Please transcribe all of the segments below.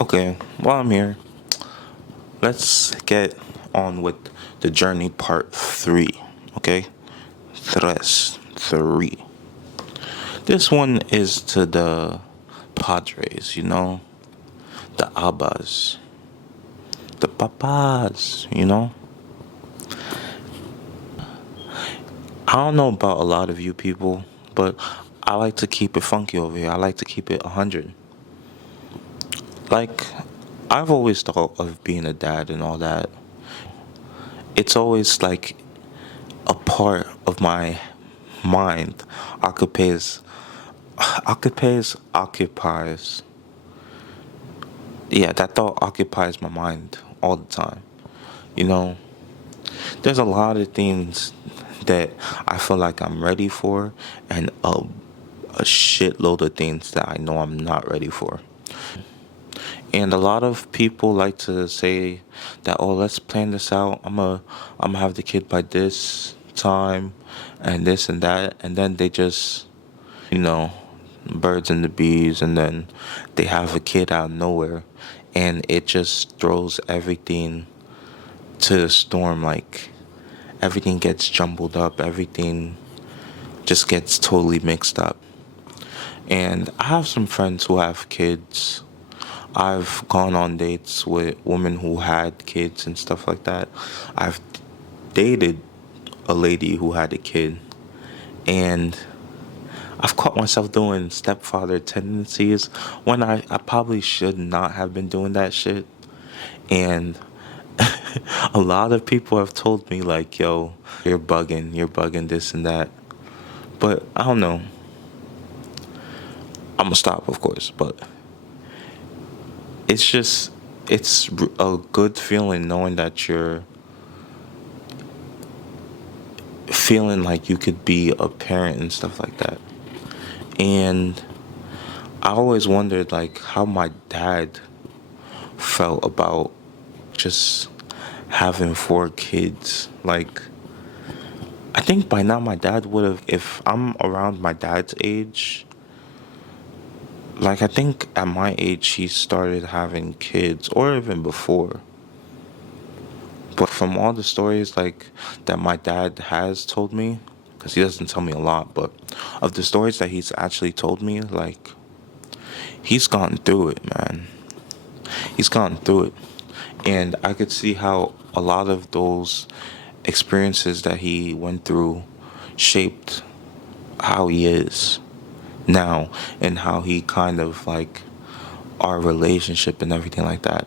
Okay, while I'm here, let's get on with the journey part three. Okay, three. This one is to the Padres, the Abbas, the Papas. I don't know about a lot of you people, but I like to keep it funky over here. I like to keep it 100. Like, I've always thought of being a dad and all that. It's always like a part of my mind occupies occupies yeah, that thought occupies my mind all the time. you know there's a lot of things that I feel like I'm ready for, and a shitload of things that I know I'm not ready for. And a lot of people like to say that, oh, let's plan this out. I'm gonna have the kid by this time and this and that, and then they just, you know, birds and the bees, and then they have a kid out of nowhere, and it just throws everything to the storm. Like, everything gets jumbled up, everything just gets totally mixed up. And I have some friends who have kids. I've gone on dates with women who had kids and stuff like that. I've dated a lady who had a kid, and I've caught myself doing stepfather tendencies when I probably should not have been doing that shit. And a lot of people have told me, like, yo, you're bugging this and that. But I don't know. I'm gonna stop, of course, but it's just, a good feeling knowing that you're feeling like you could be a parent and stuff like that. And I always wondered, like, how my dad felt about just having four kids. Like, I think by now my dad would have, if I'm around my dad's age, like, I think at my age he started having kids, or even before. But from all the stories, like, that my dad has told me, because he doesn't tell me a lot, but of the stories that he's actually told me, like, he's gone through it, man. He's gone through it. And I could see how a lot of those experiences that he went through shaped how he is now, and how he kind of, like, our relationship and everything like that.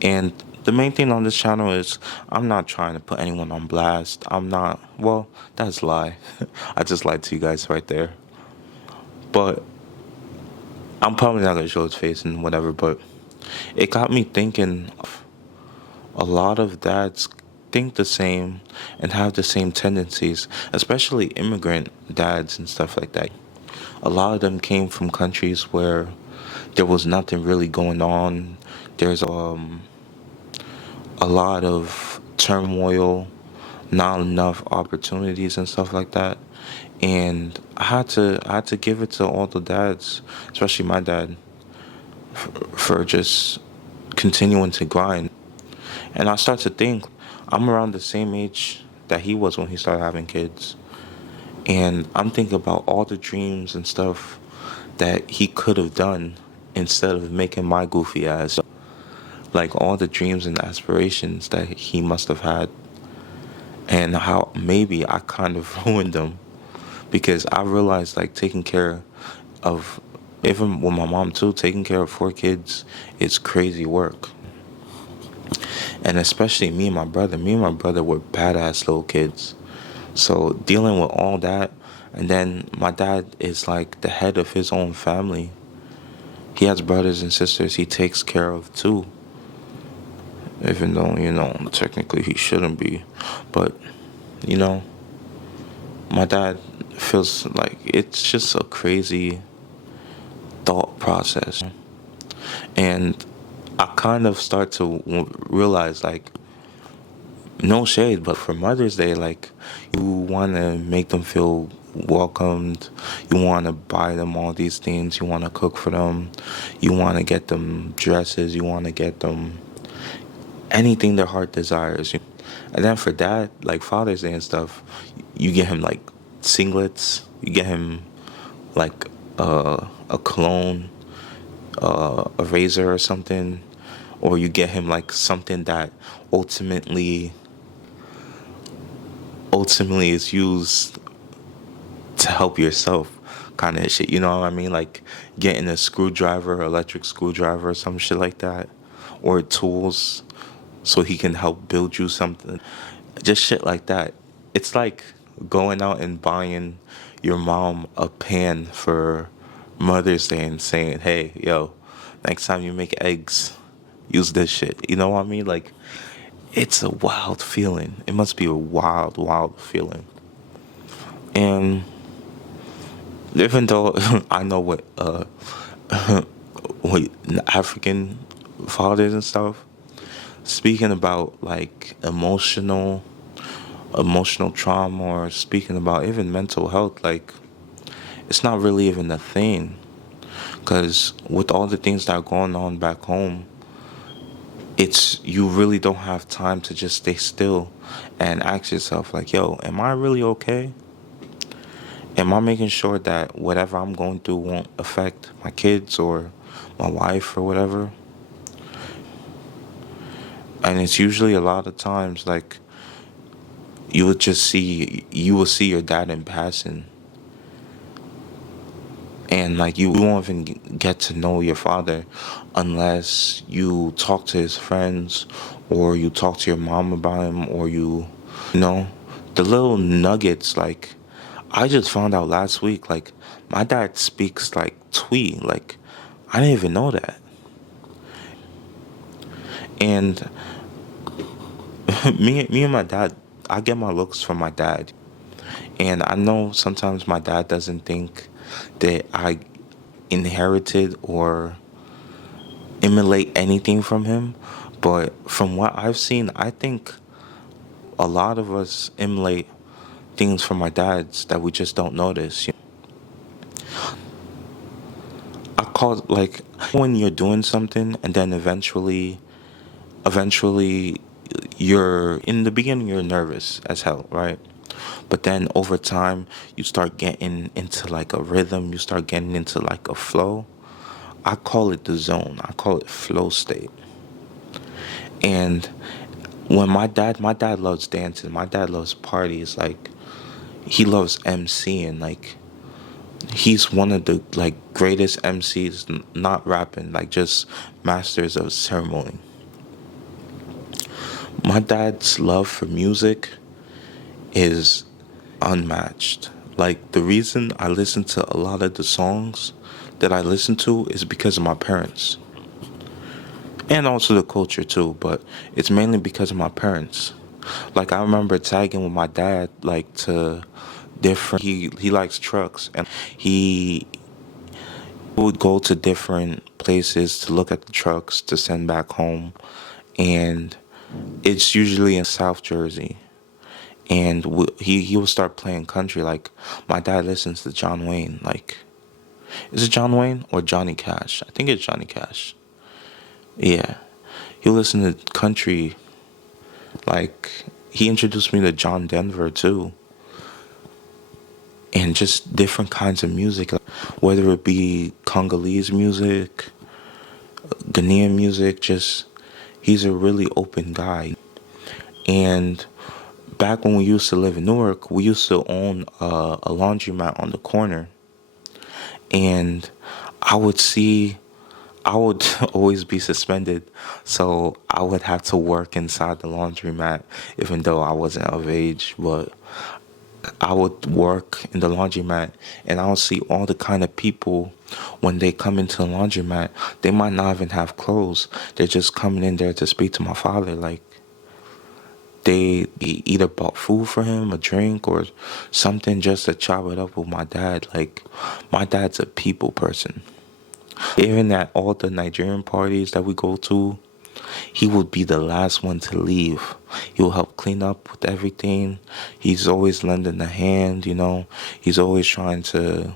And the main thing on this channel is, I'm not trying to put anyone on blast. I'm not, well, that's a lie. I just lied to you guys right there. But I'm probably not gonna show his face and whatever, but it got me thinking. A lot of dads think the same and have the same tendencies, especially immigrant dads and stuff like that. A lot of them came from countries where there was nothing really going on. There's a lot of turmoil, not enough opportunities and stuff like that. And I had to give it to all the dads, especially my dad, for just continuing to grind. And I start to think, I'm around the same age that he was when he started having kids. And I'm thinking about all the dreams and stuff that he could have done instead of making my goofy ass. Like, all the dreams and aspirations that he must have had, and how maybe I kind of ruined them, because I realized, like, taking care of, even with my mom too, taking care of four kids is crazy work. And especially me and my brother were badass little kids. So dealing with all that, and then my dad is like the head of his own family. He has brothers and sisters he takes care of too. Even though, technically he shouldn't be. But, you know, my dad feels like it's just a crazy thought process. And I kind of start to realize, like, no shade, but for Mother's Day, like, you want to make them feel welcomed. You want to buy them all these things. You want to cook for them. You want to get them dresses. You want to get them anything their heart desires. And then for dad, like Father's Day and stuff, you get him like singlets. You get him like a cologne, a razor or something, or you get him like something that ultimately ultimately is used to help yourself, kind of shit. You know what I mean? Like getting a screwdriver, electric screwdriver, or some shit like that, or tools, so he can help build you something. Just shit like that. It's like going out and buying your mom a pan for Mother's Day and saying, "Hey, yo, next time you make eggs, use this shit." You know what I mean? Like, it's a wild feeling. It must be a wild, wild feeling. And even though I know what what African fathers and stuff, speaking about like emotional trauma, or speaking about even mental health, like it's not really even a thing. Because with all the things that are going on back home, it's you really don't have time to just stay still and ask yourself like, yo, am I really okay? Am I making sure that whatever I'm going through won't affect my kids or my wife or whatever? And it's usually a lot of times like you will see your dad in passing, and like you won't even get to know your father unless you talk to his friends, or you talk to your mom about him, or you know the little nuggets. Like I just found out last week, like my dad speaks like Twi. Like I didn't even know that. And me and my dad, I get my looks from my dad. And I know sometimes my dad doesn't think that I inherited or emulate anything from him. But from what I've seen, I think a lot of us emulate things from our dads that we just don't notice. I call it like when you're doing something and then eventually you're in the beginning, you're nervous as hell, right? But then over time you start getting into like a rhythm, you start getting into like a flow. I call it the zone, I call it flow state. And when my dad loves dancing, my dad loves parties, like he loves MCing. Like he's one of the like greatest MCs, not rapping, like just masters of ceremony. My dad's love for music is unmatched. Like the reason I listen to a lot of the songs that I listen to is because of my parents, and also the culture too, but it's mainly because of my parents. Like I remember tagging with my dad like to different he likes trucks, and he would go to different places to look at the trucks to send back home, and it's usually in South Jersey. And he would start playing country. Like my dad listens to John Wayne. Like is it John Wayne or Johnny Cash? I think it's Johnny Cash. Yeah, he listened to country. Like he introduced me to John Denver too, and just different kinds of music, like, whether it be Congolese music, Ghanaian music. Just he's a really open guy. And back when we used to live in Newark, we used to own a laundromat on the corner, and I would see I would always be suspended, so I would have to work inside the laundromat, even though I wasn't of age. But I would work in the laundromat, and I would see all the kind of people when they come into the laundromat. They might not even have clothes. They're just coming in there to speak to my father. Like they either bought food for him, a drink, or something just to chop it up with my dad. Like my dad's a people person. Even at all the Nigerian parties that we go to, he would be the last one to leave. He will help clean up with everything. He's always lending a hand, you know. He's always trying to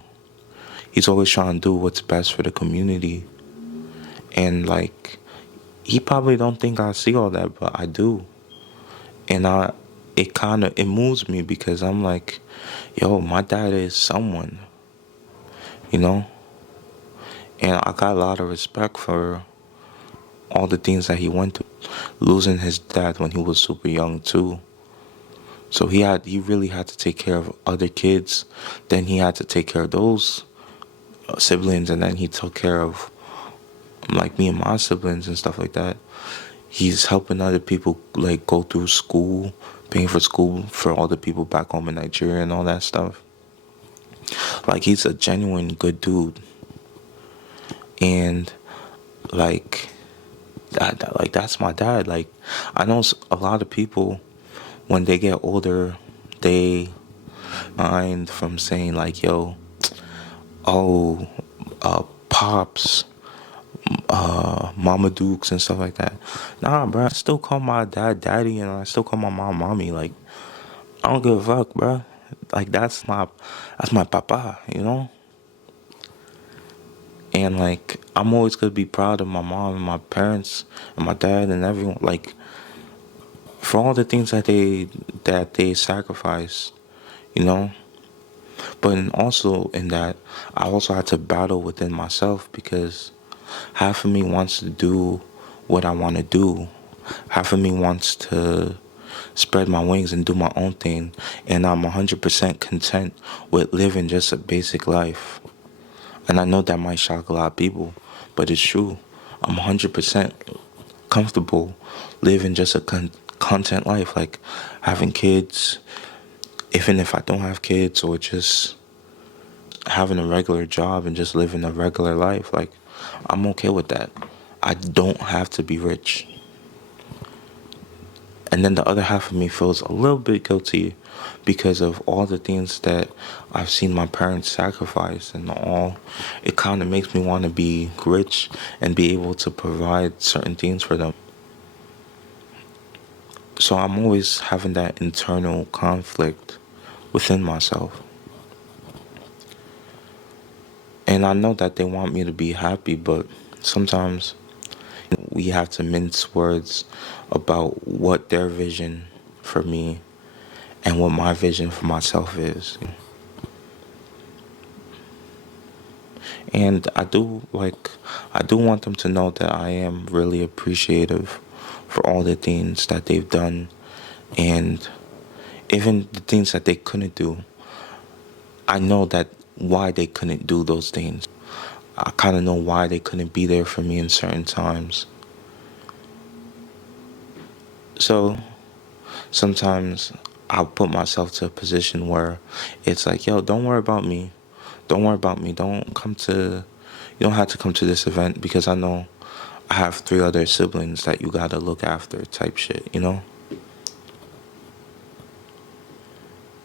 he's always trying to do what's best for the community. And like he probably don't think I see all that, but I do. And it moves me because I'm like, yo, my dad is someone, you know? And I got a lot of respect for all the things that he went through. Losing his dad when he was super young too. So he really had to take care of other kids. Then he had to take care of those siblings, and then he took care of like me and my siblings and stuff like that. He's helping other people like go through school, paying for school for all the people back home in Nigeria and all that stuff. Like he's a genuine good dude. And like that's my dad. Like I know a lot of people when they get older, they mind from saying like, yo, oh, pops, mama dukes and stuff like that. Nah, bro, I still call my dad daddy, and I still call my mom mommy. Like I don't give a fuck, bro. Like that's my papa, you know. And like I'm always gonna be proud of my mom and my parents and my dad and everyone. Like for all the things that they sacrificed, you know. But also in that, I also had to battle within myself because half of me wants to do what I want to do. Half of me wants to spread my wings and do my own thing. And I'm 100% content with living just a basic life. And I know that might shock a lot of people, but it's true. I'm 100% comfortable living just a content life, like having kids, even if I don't have kids, or just having a regular job and just living a regular life. Like, I'm okay with that. I don't have to be rich. And then the other half of me feels a little bit guilty because of all the things that I've seen my parents sacrifice and all. It kind of makes me want to be rich and be able to provide certain things for them. So I'm always having that internal conflict within myself. And I know that they want me to be happy, but sometimes we have to mince words about what their vision for me and what my vision for myself is. And I do want them to know that I am really appreciative for all the things that they've done, and even the things that they couldn't do. I know that why they couldn't do those things. I kind of know why they couldn't be there for me in certain times. So sometimes I'll put myself to a position where it's like, yo, don't worry about me. Don't worry about me. You don't have to come to this event because I know I have 3 other siblings that you gotta look after type shit, you know?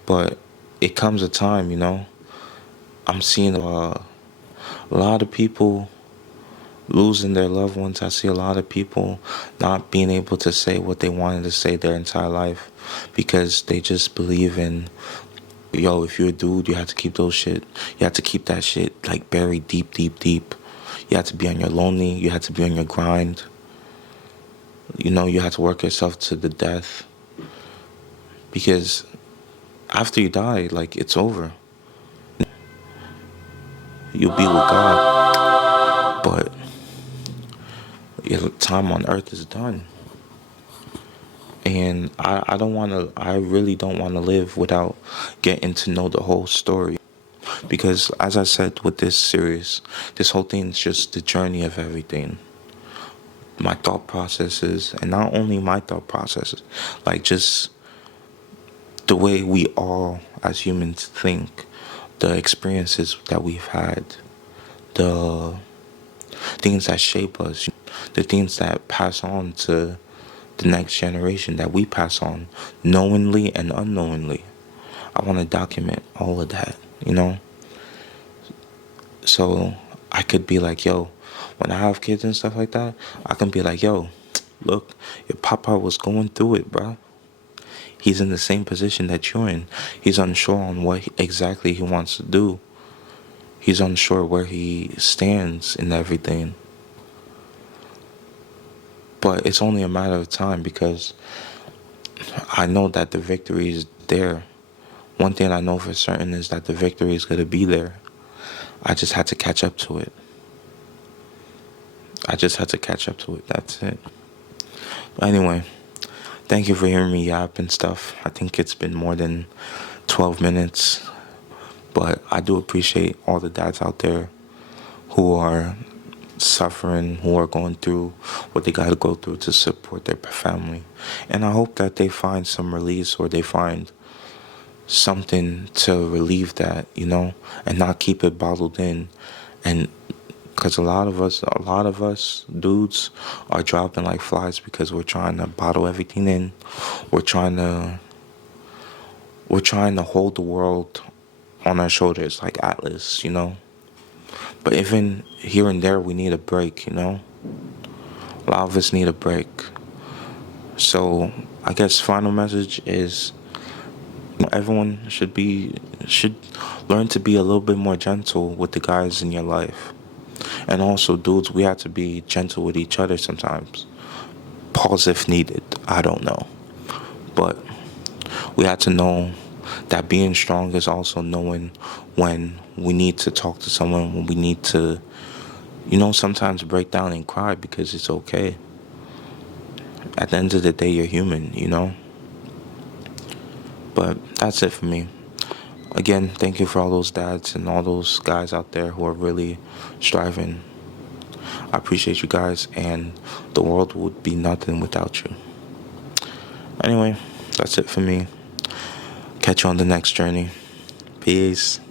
But it comes a time, you know? I'm seeing a lot of people losing their loved ones. I see a lot of people not being able to say what they wanted to say their entire life because they just believe in, yo, if you're a dude, you have to keep those shit. You have to keep that shit like buried deep, deep, deep. You have to be on your lonely. You have to be on your grind. You know, you have to work yourself to the death because after you die, like it's over. You'll be with God, but your time on earth is done. And I really don't want to live without getting to know the whole story. Because as I said with this series, this whole thing is just the journey of everything. My thought processes, and not only my thought processes, like just the way we all as humans think, the experiences that we've had, the things that shape us, the things that pass on to the next generation that we pass on knowingly and unknowingly. I want to document all of that, you know? So I could be like, yo, when I have kids and stuff like that, I can be like, yo, look, your papa was going through it, bro. He's in the same position that you're in. He's unsure on what exactly he wants to do. He's unsure where he stands in everything. But it's only a matter of time because I know that the victory is there. One thing I know for certain is that the victory is going to be there. I just had to catch up to it. I just had to catch up to it. That's it. But anyway, thank you for hearing me yap and stuff. I think it's been more than 12 minutes. But I do appreciate all the dads out there who are suffering, who are going through what they got to go through to support their family. And I hope that they find some release or they find something to relieve that, and not keep it bottled in. And because a lot of us dudes are dropping like flies because we're trying to bottle everything in. We're trying to we're trying to hold the world on our shoulders like Atlas. But even here and there, we need a break. A lot of us need a break. So I guess final message is everyone should learn to be a little bit more gentle with the guys in your life. And also, dudes, we have to be gentle with each other sometimes. Pause if needed. I don't know. But we have to know that being strong is also knowing when we need to talk to someone, when we need to, sometimes break down and cry because it's okay. At the end of the day, you're human. But that's it for me. Again, thank you for all those dads and all those guys out there who are really striving. I appreciate you guys, and the world would be nothing without you. Anyway, that's it for me. Catch you on the next journey. Peace.